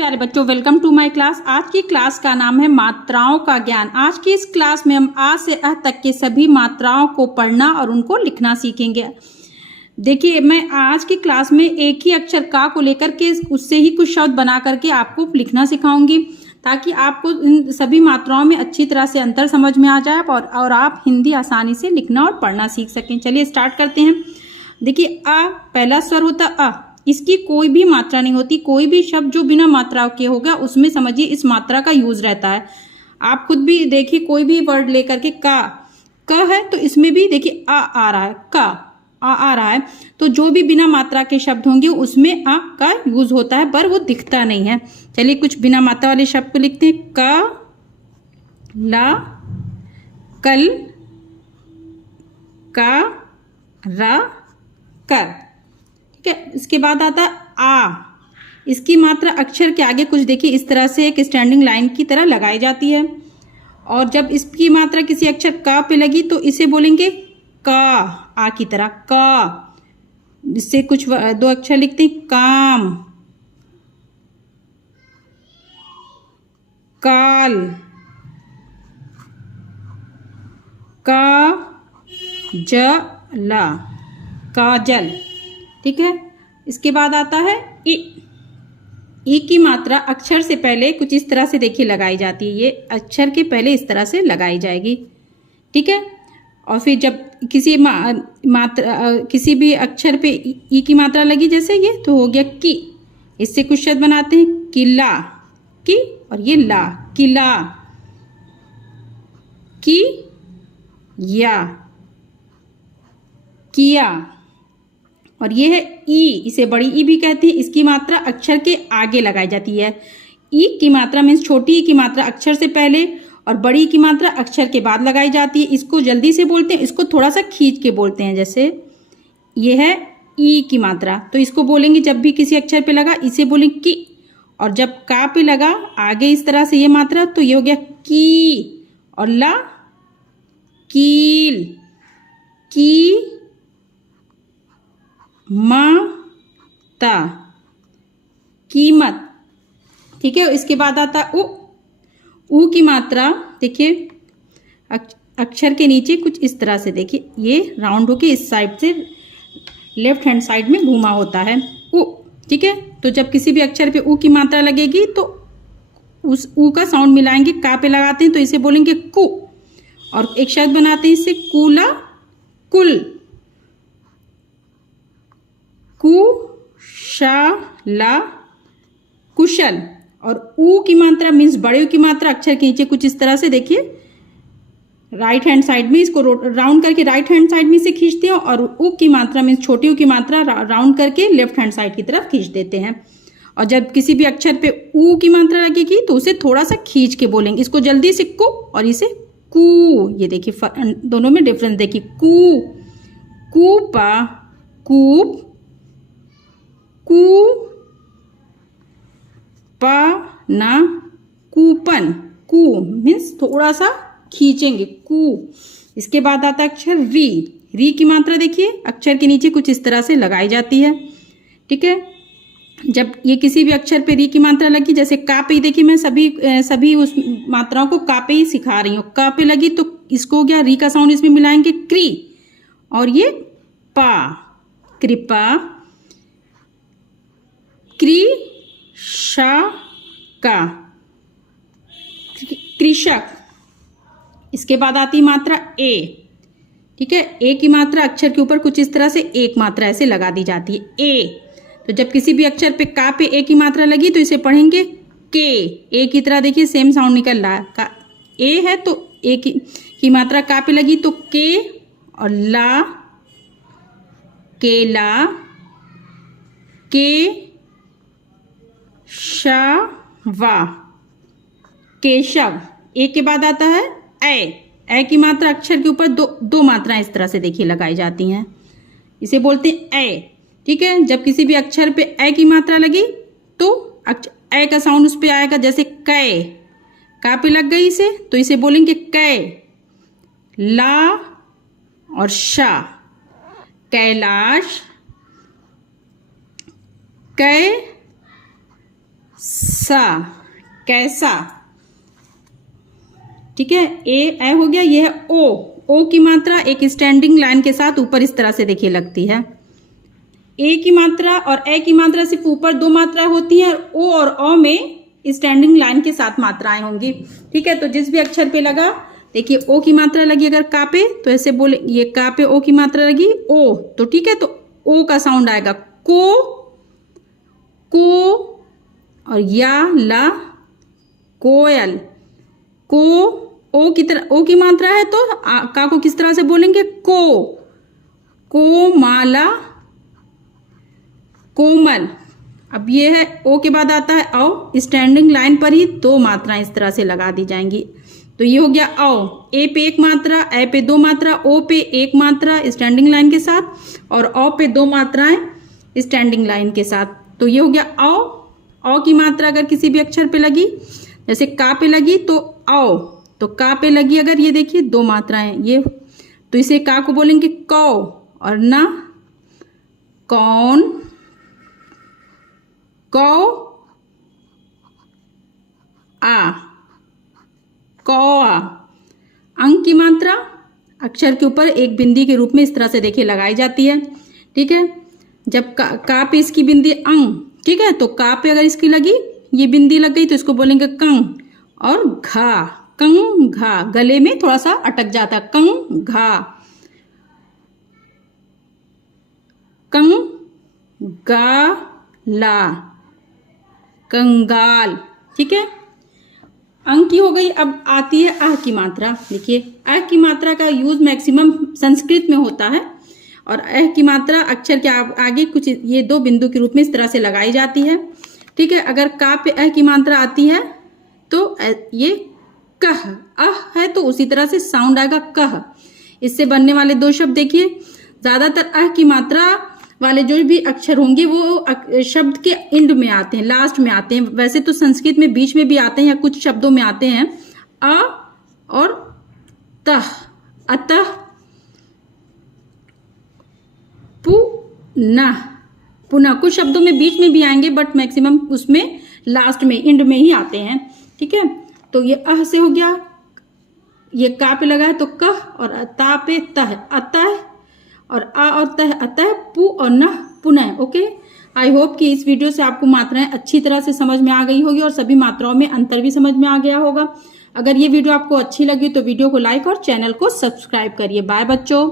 प्यारे बच्चों, welcome to my class. आज की क्लास का नाम है मात्राओं का ज्ञान। आज की इस क्लास में हम आ से अ तक के सभी मात्राओं को पढ़ना और उनको लिखना सीखेंगे। देखिए, मैं आज की क्लास में एक ही अक्षर का को लेकर के उससे ही कुछ शब्द बना करके आपको लिखना सिखाऊंगी, ताकि आपको इन सभी मात्राओं में अच्छी तरह से अंतर समझ में आ जाए और आप हिंदी आसानी से लिखना और पढ़ना सीख सकें। चलिए स्टार्ट करते हैं। देखिए, अ पहला स्वर होता अ, इसकी कोई भी मात्रा नहीं होती। कोई भी शब्द जो बिना मात्रा के होगा उसमें समझिए इस मात्रा का यूज रहता है। आप खुद भी देखिए, कोई भी वर्ड लेकर के क है तो इसमें भी देखिए आ रहा है, आ रहा है। तो जो भी बिना मात्रा के शब्द होंगे उसमें आ का यूज होता है, पर वो दिखता नहीं है। चलिए कुछ बिना मात्रा वाले शब्द को लिखते हैं। क, ला, कल, का, रा, कर। ठीक है, इसके बाद आता है आ। इसकी मात्रा अक्षर के आगे कुछ देखिए इस तरह से एक स्टैंडिंग लाइन की तरह लगाई जाती है, और जब इसकी मात्रा किसी अक्षर का पे लगी तो इसे बोलेंगे का, आ की तरह का। इससे कुछ दो अक्षर लिखते हैं। काम, काल, का, जला, काजल। ठीक है, इसके बाद आता है ई की मात्रा अक्षर से पहले कुछ इस तरह से देखिए लगाई जाती है। ये अक्षर के पहले इस तरह से लगाई जाएगी। ठीक है, और फिर जब किसी किसी भी अक्षर पे ई की मात्रा लगी, जैसे ये, तो हो गया की। इससे कुछ शब्द बनाते हैं। किला, की, और ये ला, किला, की, या, किया। और ये है ई, इसे बड़ी ई भी कहते हैं। इसकी मात्रा अक्षर के आगे लगाई जाती है। ई की मात्रा मीन्स छोटी ई की मात्रा अक्षर से पहले और बड़ी ई की मात्रा अक्षर के बाद लगाई जाती है। इसको जल्दी से बोलते हैं, इसको थोड़ा सा खींच के बोलते हैं। जैसे ये है ई की मात्रा, तो इसको बोलेंगे जब भी किसी अक्षर पे लगा इसे बोलेंगे की, और जब का पे लगा आगे इस तरह से ये मात्रा तो ये हो गया की, और ला, कील, की, माता, कीमत। ठीक है, इसके बाद आता उ की मात्रा देखिए अक्षर के नीचे कुछ इस तरह से देखिए ये राउंड होके इस साइड से लेफ्ट हैंड साइड में घूमा होता है उ। ठीक है, तो जब किसी भी अक्षर पे उ की मात्रा लगेगी तो उस उ का साउंड मिलाएंगे। का पे लगाते हैं तो इसे बोलेंगे कु, और एक शब्द बनाते हैं इससे कूला, कुल, कुशाला, कुशल। और ऊ की मात्रा मीन्स बड़े ऊ की मात्रा अक्षर के नीचे कुछ इस तरह से देखिए राइट हैंड साइड में, इसको राउंड करके राइट हैंड साइड में से खींचते हैं, और ऊ की मात्रा मीन्स छोटी ऊ की मात्रा राउंड करके लेफ्ट हैंड साइड की तरफ खींच देते हैं। और जब किसी भी अक्षर पे ऊ की मात्रा लगेगी तो उसे थोड़ा सा खींच के बोलेंगे। इसको जल्दी से कु और इसे कू। ये देखिए दोनों में डिफरेंस देखिए। कू, कूपा, कूप, कू, ना, कूपन। कू मीन्स थोड़ा सा खींचेंगे, कू। इसके बाद आता है अक्षर री। री की मात्रा देखिए अक्षर के नीचे कुछ इस तरह से लगाई जाती है। ठीक है, जब ये किसी भी अक्षर पे री की मात्रा लगी, जैसे का पे, देखिए मैं सभी उस मात्राओं को का पे ही सिखा रही हूँ। का पे लगी तो इसको हो गया री का साउंड इसमें मिलाएंगे क्री, और ये पा, कृपा, कृषका, कृषक। इसके बाद आती मात्रा ए। ठीक है, ए की मात्रा अक्षर के ऊपर कुछ इस तरह से एक मात्रा ऐसे लगा दी जाती है, ए। तो जब किसी भी अक्षर पे का पे ए की मात्रा लगी तो इसे पढ़ेंगे के। ए की तरह देखिए सेम साउंड निकल रहा है। का ए है तो ए की मात्रा का पे लगी तो के, और ला, केला, के, शवा, केशव। ए के बाद आता है ए की मात्रा अक्षर के ऊपर दो मात्राएं इस तरह से देखिए लगाई जाती हैं, इसे बोलते हैं ए। ठीक है, जब किसी भी अक्षर पे ए की मात्रा लगी तो ए का साउंड उस पे आएगा। जैसे कै, का पे लग गई इसे तो इसे बोलेंगे कै। ला और शा, कैलाश, कै सा, कैसा। ठीक है, ए हो गया। ये है ओ की मात्रा एक स्टैंडिंग लाइन के साथ ऊपर इस तरह से देखिए लगती है। ए की मात्रा और ए की मात्रा सिर्फ ऊपर 2 मात्राएं होती हैं, ओ और औ में स्टैंडिंग लाइन के साथ मात्राएं होंगी। ठीक है, तो जिस भी अक्षर पे लगा, देखिए ओ की मात्रा लगी अगर का पे, तो ऐसे बोले, ये का पे ओ की मात्रा लगी ओ, तो ठीक है, तो ओ का साउंड आएगा को, और या ला कोयल, को। ओ की तरह ओ की मात्रा है तो का को किस तरह से बोलेंगे, को माला कोमल। अब ये है ओ के बाद आता है औ, स्टैंडिंग लाइन पर ही 2 मात्राएं इस तरह से लगा दी जाएंगी। तो ये हो गया औ, ए पे 1 मात्रा, ए पे 2 मात्रा, ओ पे 1 मात्रा स्टैंडिंग लाइन के साथ, और औ पे 2 मात्राएं स्टैंडिंग लाइन के साथ। तो ये हो गया औ की मात्रा अगर किसी भी अक्षर पे लगी, जैसे का पे लगी तो औ, तो का पे लगी अगर, ये देखिए 2 मात्राएं ये, तो इसे का को बोलेंगे कौ, और ना कौन, कौ आ, कौआ। अंक की मात्रा अक्षर के ऊपर एक बिंदी के रूप में इस तरह से देखिए लगाई जाती है। ठीक है, जब का पे इसकी बिंदी अंग, ठीक है, तो का पे अगर इसकी लगी ये बिंदी लग गई तो इसको बोलेंगे कंग, और घा, कंग घा, गले में थोड़ा सा अटक जाता है, कंग घा, कंग गा ला, कंगाल। ठीक है, अंक की हो गई। अब आती है अ की मात्रा। देखिए अ की मात्रा का यूज मैक्सिमम संस्कृत में होता है, और अ की मात्रा अक्षर के आगे कुछ ये 2 बिंदु के रूप में इस तरह से लगाई जाती है। ठीक है, अगर का पे अ की मात्रा आती है तो ये कह, है तो उसी तरह से साउंड आएगा कह। इससे बनने वाले 2 शब्द देखिए, ज्यादातर अ की मात्रा वाले जो भी अक्षर होंगे वो शब्द के एंड में आते हैं, लास्ट में आते हैं। वैसे तो संस्कृत में बीच में भी आते हैं या कुछ शब्दों में आते हैं, अ और तह, अतः, पुनः कुछ शब्दों में बीच में भी आएंगे, बट मैक्सिमम उसमें लास्ट में एंड में ही आते हैं। ठीक है, तो ये अह से हो गया, ये का पे लगा है तो कह, और ता पे तह, अतः, और आ और तह अतः, पु और न पुनः। ओके, आई होप कि इस वीडियो से आपको मात्राएं अच्छी तरह से समझ में आ गई होगी और सभी मात्राओं में अंतर भी समझ में आ गया होगा। अगर ये वीडियो आपको अच्छी लगी तो वीडियो को लाइक और चैनल को सब्सक्राइब करिए। बाय बच्चों।